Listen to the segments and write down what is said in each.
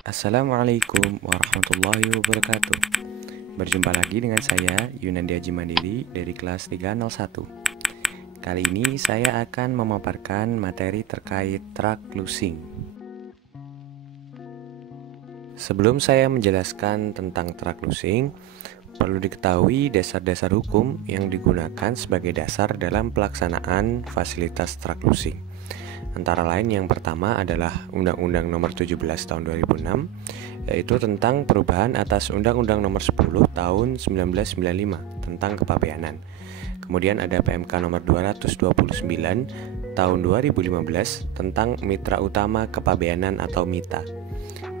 Assalamualaikum warahmatullahi wabarakatuh. Berjumpa lagi dengan saya Yunandi Haji Mandiri dari kelas 301. Kali ini saya akan memaparkan materi terkait track losing. Sebelum saya menjelaskan tentang track losing, perlu diketahui dasar-dasar hukum yang digunakan sebagai dasar dalam pelaksanaan fasilitas track losing. Antara lain yang pertama adalah Undang-Undang Nomor 17 Tahun 2006, yaitu tentang perubahan atas Undang-Undang Nomor 10 Tahun 1995 tentang kepabeanan. Kemudian ada PMK Nomor 229 Tahun 2015 tentang Mitra Utama Kepabeanan atau MITA.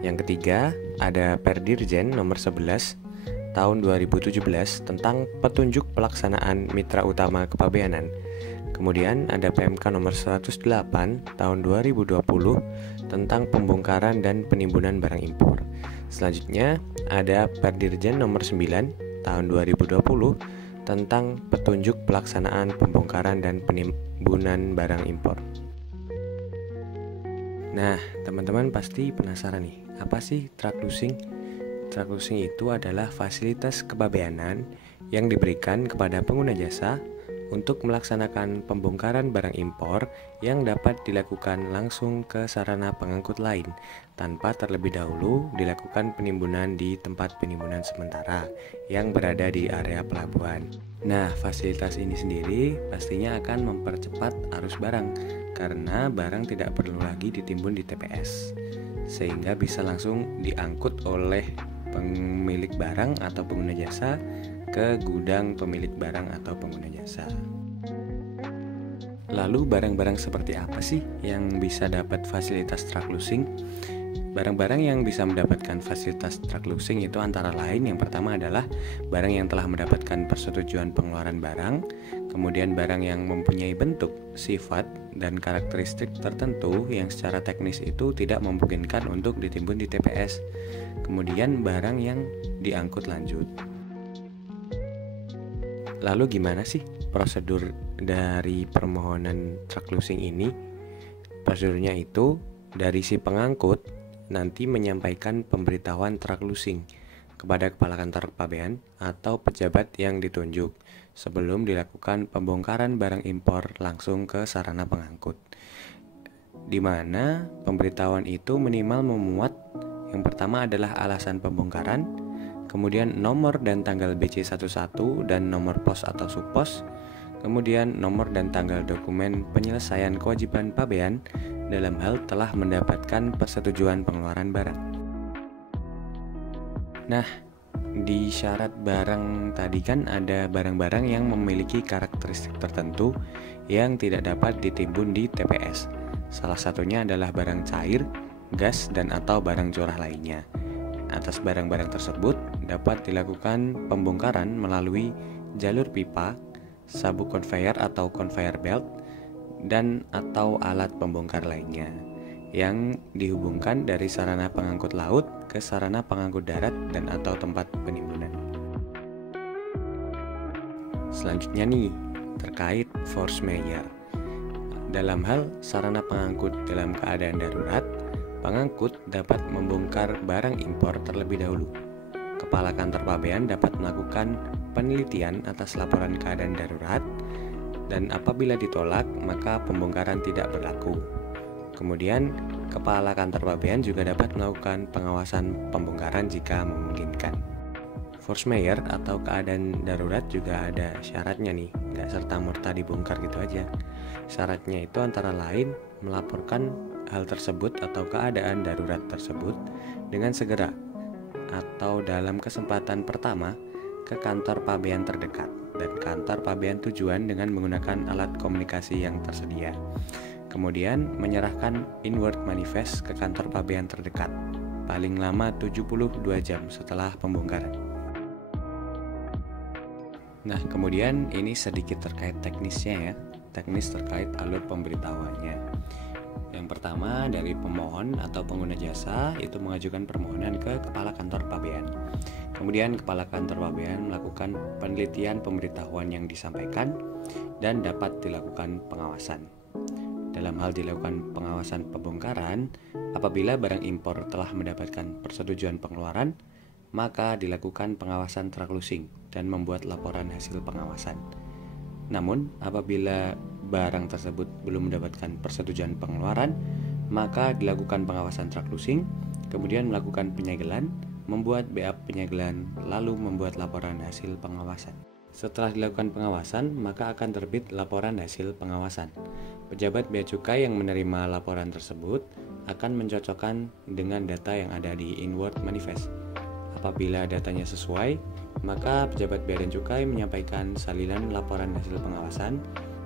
Yang ketiga ada Perdirjen Nomor 11 Tahun 2017 tentang petunjuk pelaksanaan Mitra Utama Kepabeanan. Kemudian ada PMK nomor 108 tahun 2020 tentang pembongkaran dan penimbunan barang impor. Selanjutnya ada Perdirjen nomor 9 tahun 2020 tentang petunjuk pelaksanaan pembongkaran dan penimbunan barang impor. Nah, teman-teman pasti penasaran nih, apa sih track losing? Track losing itu adalah fasilitas kepabeanan yang diberikan kepada pengguna jasa untuk melaksanakan pembongkaran barang impor yang dapat dilakukan langsung ke sarana pengangkut lain tanpa terlebih dahulu dilakukan penimbunan di tempat penimbunan sementara yang berada di area pelabuhan. Nah, fasilitas ini sendiri pastinya akan mempercepat arus barang karena barang tidak perlu lagi ditimbun di TPS, sehingga bisa langsung diangkut oleh pemilik barang atau pengguna jasa ke gudang pemilik barang atau pengguna jasa. Lalu barang-barang seperti apa sih yang bisa dapat fasilitas track losing? Barang-barang yang bisa mendapatkan fasilitas track losing itu antara lain yang pertama adalah barang yang telah mendapatkan persetujuan pengeluaran barang, kemudian barang yang mempunyai bentuk, sifat, dan karakteristik tertentu yang secara teknis itu tidak memungkinkan untuk ditimbun di TPS, kemudian barang yang diangkut lanjut. Lalu gimana sih prosedur dari permohonan track losing ini? Prosedurnya itu dari si pengangkut nanti menyampaikan pemberitahuan track losing kepada kepala kantor kepabeanan atau pejabat yang ditunjuk sebelum dilakukan pembongkaran barang impor langsung ke sarana pengangkut. Di mana pemberitahuan itu minimal memuat yang pertama adalah alasan pembongkaran, kemudian nomor dan tanggal BC11 dan nomor pos atau subpos, kemudian nomor dan tanggal dokumen penyelesaian kewajiban pabean dalam hal telah mendapatkan persetujuan pengeluaran barang. Nah, di syarat barang tadi kan ada barang-barang yang memiliki karakteristik tertentu yang tidak dapat ditimbun di TPS. Salah satunya adalah barang cair, gas, dan atau barang curah lainnya. Atas barang-barang tersebut dapat dilakukan pembongkaran melalui jalur pipa, sabuk conveyor atau conveyor belt, dan atau alat pembongkar lainnya yang dihubungkan dari sarana pengangkut laut ke sarana pengangkut darat dan atau tempat penimbunan. Selanjutnya nih, terkait force majeure. Dalam hal sarana pengangkut dalam keadaan darurat, pengangkut dapat membongkar barang impor terlebih dahulu. Kepala kantor pabean dapat melakukan penelitian atas laporan keadaan darurat dan apabila ditolak maka pembongkaran tidak berlaku. Kemudian, kepala kantor pabean juga dapat melakukan pengawasan pembongkaran jika memungkinkan. Force majeure atau keadaan darurat juga ada syaratnya nih, nggak serta-merta dibongkar gitu aja. Syaratnya itu antara lain melaporkan hal tersebut atau keadaan darurat tersebut dengan segera atau dalam kesempatan pertama ke kantor pabean terdekat dan kantor pabean tujuan dengan menggunakan alat komunikasi yang tersedia. Kemudian menyerahkan inward manifest ke kantor pabean terdekat paling lama 72 jam setelah pembongkaran. Nah, kemudian ini sedikit terkait teknisnya ya, teknis terkait alur pemberitahuannya. Yang pertama dari pemohon atau pengguna jasa itu mengajukan permohonan ke kepala kantor pabean. Kemudian kepala kantor pabean melakukan penelitian pemberitahuan yang disampaikan dan dapat dilakukan pengawasan. dalam hal dilakukan pengawasan pembongkaran, apabila barang impor telah mendapatkan persetujuan pengeluaran, maka dilakukan pengawasan traclusing dan membuat laporan hasil pengawasan. Namun, apabila barang tersebut belum mendapatkan persetujuan pengeluaran, maka dilakukan pengawasan traclusing, kemudian melakukan penyegelan, membuat BA penyegelan, lalu membuat laporan hasil pengawasan. Setelah dilakukan pengawasan, maka akan terbit laporan hasil pengawasan. Pejabat bea cukai yang menerima laporan tersebut akan mencocokkan dengan data yang ada di inward manifest. Apabila datanya sesuai, maka pejabat bea dan cukai menyampaikan salinan laporan hasil pengawasan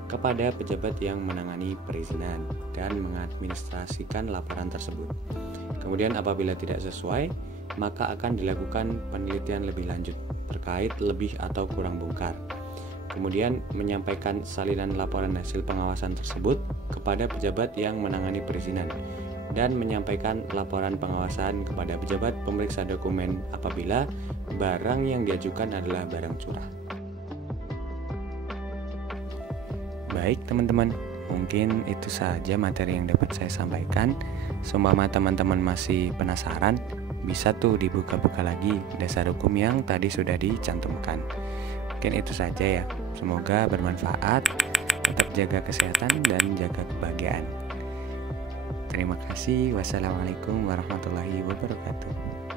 kepada pejabat yang menangani perizinan dan mengadministrasikan laporan tersebut. Kemudian apabila tidak sesuai, maka akan dilakukan penelitian lebih lanjut terkait lebih atau kurang bongkar. Kemudian menyampaikan salinan laporan hasil pengawasan tersebut kepada pejabat yang menangani perizinan dan menyampaikan laporan pengawasan kepada pejabat pemeriksa dokumen apabila barang yang diajukan adalah barang curah. Baik teman-teman, mungkin itu saja materi yang dapat saya sampaikan. Seumpama teman-teman masih penasaran, bisa tuh dibuka-buka lagi dasar hukum yang tadi sudah dicantumkan. Mungkin itu saja ya. Semoga bermanfaat. Tetap jaga kesehatan dan jaga kebahagiaan. Terima kasih. Wassalamualaikum warahmatullahi wabarakatuh.